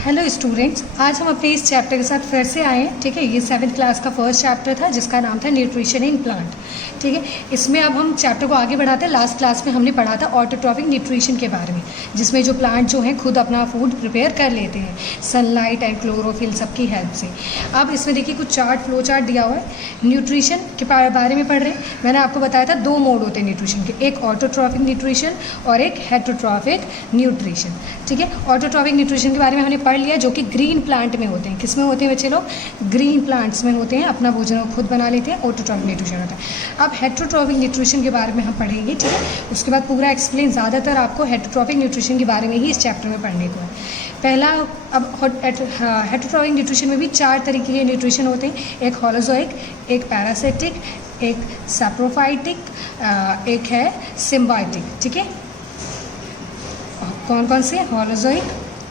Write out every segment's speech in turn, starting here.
Hello students, आज हम अपने इस चैप्टर के साथ फिर से आए हैं। ठीक है, ये 7th क्लास का फर्स्ट चैप्टर था जिसका नाम था न्यूट्रिशन इन प्लांट। ठीक है, इसमें अब हम चैप्टर को आगे बढ़ाते हैं। लास्ट क्लास में हमने पढ़ा था ऑटोट्रॉफिक न्यूट्रिशन के बारे में, जिसमें जो प्लांट जो हैं खुद अपना फूड प्रिपेयर कर लेते हैं सनलाइट एंड क्लोरोफिल सबकी हेल्प से। अब इसमें देखिए कुछ फ्लो चार्ट दिया हुआ है। न्यूट्रिशन के बारे में पढ़ रहे हैं। मैंने आपको बताया था 2 मोड होते हैं न्यूट्रिशन के, एक ऑटोट्रॉफिक न्यूट्रिशन और एक हेटरोट्रॉफिक न्यूट्रिशन। ठीक है, ऑटोट्रॉफिक न्यूट्रिशन के बारे में हमने पढ़ लिया, जो कि ग्रीन प्लांट में होते हैं। किस में होते हैं बच्चे लोग? ग्रीन प्लांट्स में होते हैं, अपना भोजन खुद बना लेते हैं, ऑटोट्रॉफिक न्यूट्रिशन होता है। अब हेटरोट्रॉफिक न्यूट्रिशन के बारे में हम पढ़ेंगे। ठीक है, उसके बाद पूरा एक्सप्लेन, ज़्यादातर आपको हेटरोट्रॉफिक न्यूट्रिशन के बारे में ही इस चैप्टर में पढ़ने को है। पहला, अब हेटरोट्रॉफिक न्यूट्रिशन में भी 4 तरीके के न्यूट्रिशन होते हैं, एक होलोजोइक, एक पैरासिटिक, एक सैप्रोफाइटिक, एक है सिम्बायोटिक। ठीक है, कौन कौन से? होलोजोइक,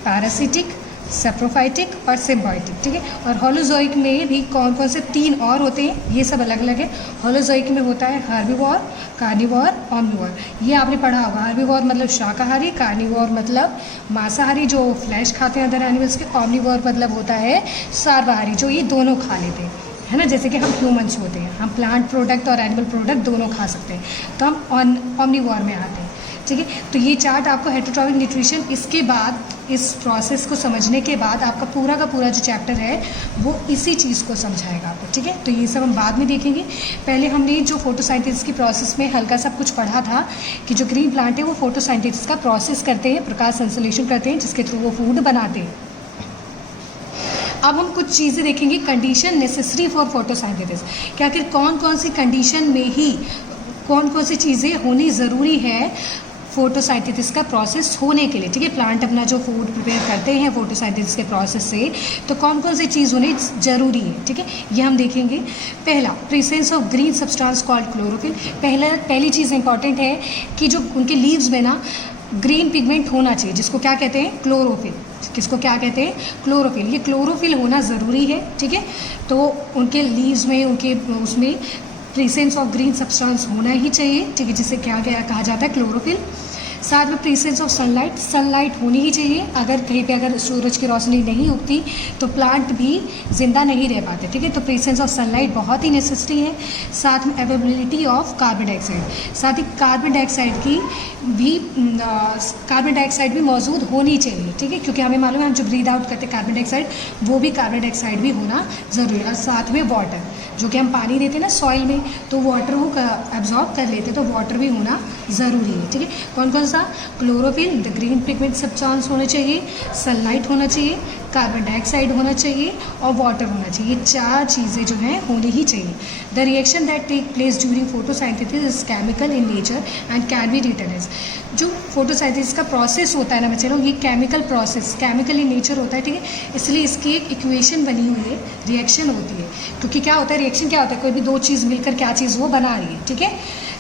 पैरासिटिक, सैप्रोफाइटिक और सिम्बायोटिक। ठीक है, और होलोजोइक में भी कौन कौन से 3 और होते हैं, ये सब अलग अलग है। होलोजोइक में होता है हर्बीवोर, कार्निवोर, ओमनिवोर। ये आपने पढ़ा होगा। हर्बीवोर मतलब शाकाहारी, कार्निवोर मतलब मांसाहारी जो फ्लैश खाते हैं अदर एनिमल्स के, ओमनिवोर मतलब होता है सर्वाहारी जो ये दोनों खा लेते हैं, है ना। जैसे कि हम ह्यूमंस होते हैं, हम प्लांट प्रोडक्ट और एनिमल प्रोडक्ट दोनों खा सकते हैं, तो हम ओमनिवोर में आते हैं। ठीक है, तो ये चार्ट आपको हेटरोट्रॉफिक न्यूट्रिशन, इसके बाद इस प्रोसेस को समझने के बाद आपका पूरा का पूरा जो चैप्टर है वो इसी चीज़ को समझाएगा आपको। ठीक है, तो ये सब हम बाद में देखेंगे। पहले हमने जो फोटोसिंथेसिस की प्रोसेस में हल्का सा कुछ पढ़ा था कि जो ग्रीन प्लांट है वो फोटोसिंथेसिस का प्रोसेस करते हैं, प्रकाश संश्लेषण करते हैं, जिसके थ्रू वो फूड बनाते हैं। अब हम कुछ चीज़ें देखेंगे, कंडीशन नेसेसरी फॉर फोटोसिंथेसिस, कि आखिर कौन कौन सी कंडीशन में ही कौन कौन सी चीज़ें होनी ज़रूरी है फोटोसिंथेसिस का प्रोसेस होने के लिए। ठीक है, प्लांट अपना जो फूड प्रिपेयर करते हैं फोटोसिंथेसिस के प्रोसेस से, तो कौन कौन सी चीज़ होनी ज़रूरी है। ठीक है, ये हम देखेंगे। पहला, presence of green substance called chlorophyll. पहली चीज़ इंपॉर्टेंट है कि जो उनके लीव्स में ना ग्रीन पिगमेंट होना चाहिए, जिसको क्या कहते हैं? क्लोरोफिल। किसको क्या कहते हैं? क्लोरोफिल। ये क्लोरोफिल होना ज़रूरी है। ठीक है, तो उनके लीव्स में, उनके उसमें प्रेजेंस ऑफ ग्रीन सब्सटेंस होना ही चाहिए। ठीक है, जिसे क्या कहा जाता है? क्लोरोफिल। साथ में प्रेजेंस ऑफ सनलाइट होनी ही चाहिए। अगर कहीं पे अगर सूरज की रोशनी नहीं उगती तो प्लांट भी जिंदा नहीं रह पाते। ठीक है, तो प्रेजेंस ऑफ सनलाइट बहुत ही नेसेसरी है। साथ में अवेलेबिलिटी ऑफ कार्बन डाइऑक्साइड, साथ ही कार्बन डाइऑक्साइड भी मौजूद होनी चाहिए। ठीक है, क्योंकि हमें मालूम है हम जो ब्रीद आउट करते हैं कार्बन डाइऑक्साइड, वो भी कार्बन डाइऑक्साइड भी होना ज़रूरी है। और साथ में वाटर, जो कि हम पानी देते हैं ना सॉइल में, तो वाटर वो एब्जॉर्ब कर लेते हैं, तो वाटर भी होना ज़रूरी है। ठीक है, कौन कौन सा? Chlorophyll, the green pigment substance होना चाहिए, सनलाइट होना चाहिए, कार्बन डाइऑक्साइड होना चाहिए और वाटर होना चाहिए। ये 4 चीज़ें जो हैं होनी ही चाहिए। The reaction that take place during photosynthesis is chemical in nature and can be written as. जो फोटोसिंथेसिस का प्रोसेस होता है ना बच्चे लोग, ये chemical process, chemical in nature होता है। ठीक है, इसलिए इसकी एक इक्वेशन बनी हुई है, रिएक्शन होती है। क्योंकि क्या होता है, रिएक्शन क्या होता है? कोई भी 2 चीज़ मिलकर क्या चीज़ वो बना रही है। ठीक है,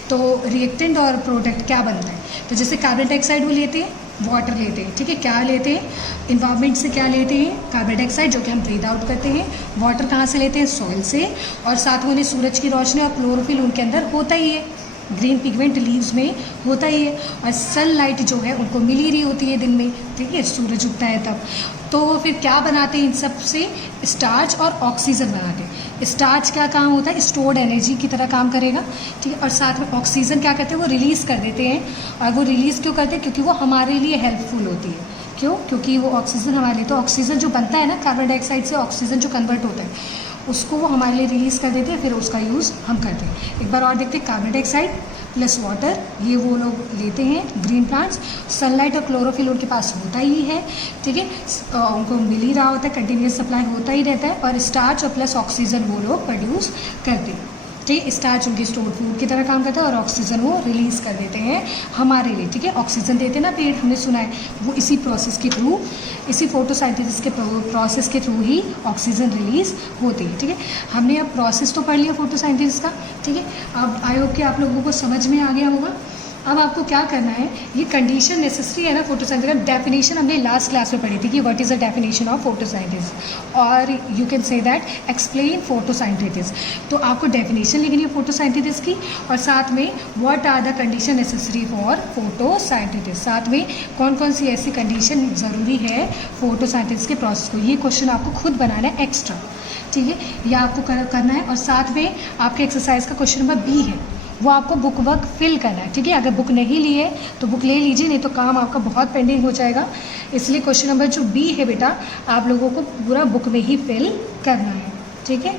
तो रिएक्टेंट और प्रोडक्ट क्या बनता है? तो जैसे कार्बन डाइऑक्साइड वो लेते हैं, वाटर लेते हैं। ठीक है, क्या लेते हैं? इन्वायरमेंट से क्या लेते हैं? कार्बन डाइऑक्साइड, जो कि हम ब्रीद आउट करते हैं। वाटर कहाँ से लेते हैं? सॉइल से। और साथ में उन्हें सूरज की रोशनी और क्लोरोफिल उनके अंदर होता ही है, ग्रीन पिगमेंट लीव्स में होता ही है। और सनलाइट जो है उनको मिल ही रही होती है दिन में। ठीक है, सूरज उगता है तब। तो फिर क्या बनाते हैं? इन सब से स्टार्च और ऑक्सीजन बनाते हैं। स्टार्च क्या काम होता है? स्टोर्ड एनर्जी की तरह काम करेगा। ठीक है, और साथ में ऑक्सीजन क्या करते हैं? वो रिलीज़ कर देते हैं। और वो रिलीज़ क्यों करते हैं? क्योंकि वो हमारे लिए हेल्पफुल होती है। क्यों? क्योंकि वो ऑक्सीजन हमारे लिए, तो ऑक्सीजन जो बनता है ना कार्बन डाइऑक्साइड से, ऑक्सीजन जो कन्वर्ट होता है उसको वो हमारे लिए रिलीज़ कर देते हैं, फिर उसका यूज़ हम करते हैं। एक बार और देखते हैं, कार्बन डाइऑक्साइड प्लस वाटर, ये वो लोग लेते हैं ग्रीन प्लांट्स। सनलाइट और क्लोरोफिल उनके पास होता ही है। ठीक है, उनको मिल ही रहा होता है, कंटिन्यूस सप्लाई होता ही रहता है। और स्टार्च और प्लस ऑक्सीजन वो लोग प्रोड्यूस करते हैं। ठीक है, स्टार्च उनकी स्टोर्ड फूड की तरह काम करता है और ऑक्सीजन वो रिलीज़ कर देते हैं हमारे लिए। ठीक है, ऑक्सीजन देते हैं ना पेड़, हमने सुना है, वो इसी प्रोसेस के थ्रू, इसी फोटोसिंथेसिस के प्रोसेस के थ्रू ही ऑक्सीजन रिलीज़ होती है। ठीक है, हमने अब प्रोसेस तो पढ़ लिया फोटोसिंथेसिस का। ठीक है, अब आई होप कि आप लोगों को समझ में आ गया होगा। अब आपको क्या करना है, ये कंडीशन नेसेसरी है ना फोटोसिंथेसिस का, डेफिनेशन हमने लास्ट क्लास में पढ़ी थी कि what is the definition of photosynthesis, और you can say that explain photosynthesis. तो आपको डेफिनेशन लिखनी है फोटोसिंथेसिस की, और साथ में what are the condition necessary for photosynthesis, साथ में कौन कौन सी ऐसी कंडीशन ज़रूरी है फोटोसिंथेसिस के प्रोसेस को। ये क्वेश्चन आपको खुद बनाना है एक्स्ट्रा, ठीक है, ये आपको करना है। और साथ में आपके एक्सरसाइज का क्वेश्चन नंबर बी है, वो आपको बुक वर्क फिल करना है, ठीक है। अगर बुक नहीं ली है तो बुक ले लीजिए, नहीं तो काम आपका बहुत पेंडिंग हो जाएगा। इसलिए क्वेश्चन नंबर जो बी है बेटा, आप लोगों को पूरा बुक में ही फिल करना है, ठीक है।